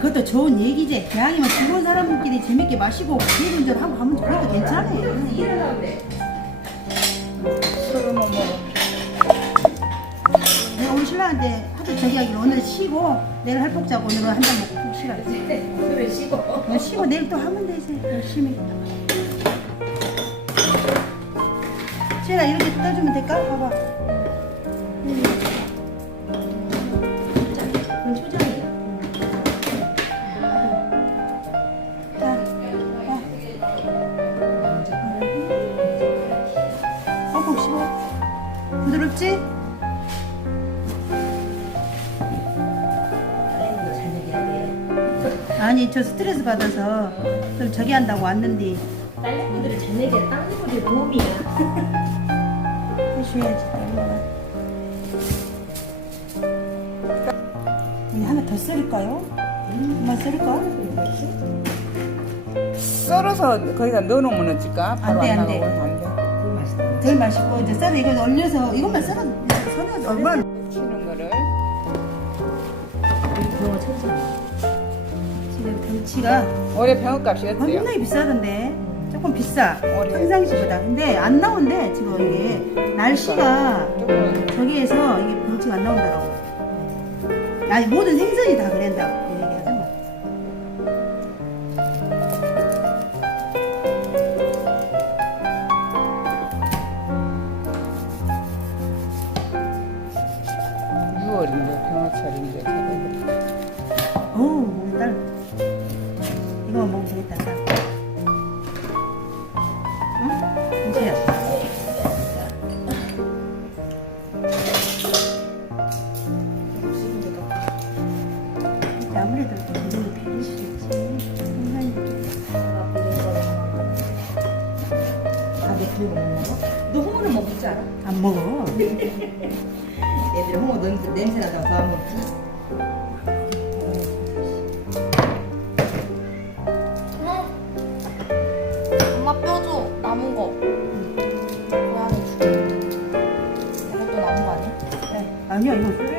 그것도 좋은 얘기지. 대학이면 즐거운 사람들끼리 재밌게 마시고 기분 전 하고 하면 그것도 괜찮아. 술은 뭐 먹어. 내가 우리 신랑한테 하도 저기 하기로 오늘 쉬고 내일 할복 자고 오늘은 한잔 먹고 푹 쉬라지. 오늘은 쉬고. 너 쉬고 내일 또 하면 되지. 열심히. 지혜나 이렇게 떠주면 될까? 봐봐. 음. 부드럽지? 아니 저 스트레스 받아서 좀 저기 한다고 왔는데 딸내미들을 잘 먹여야 딸내미들 도움이야. 해줘야지. 우리 하나 더 썰을까요? 엄마 썰을까? 썰어서 거기다 넣어놓으면 어쩔까? 바로 안 돼, 안안 돼. 덜 맛있고 이제 썰어 이거 얼려서 이것만 썰어 썰어 얼마나 치는 거를. 그거 천천히. 지금 경치가 올해 병원값이 어때요? 겁나게 비싸던데. 조금 비싸. 평상시보다. 근데 안 나온대 지금 이게. 날씨가 조금. 저기에서 이게 병치가 안 나온다고. 아니 모든 생선이 다 그런다고 유월인데 병원철인데 찾아보자. 어우 우리 딸 이거만 먹으면 되겠다 딸 응? 경치야 아무래도 굉 줄 알아? 안 먹어 애들 홍어 냄새, 냄새 나다고 더안 먹지. 엄마 뼈 줘 남은 거 고양이 줄게 이것도 남은 거 아니야? 아니야 이거 끓여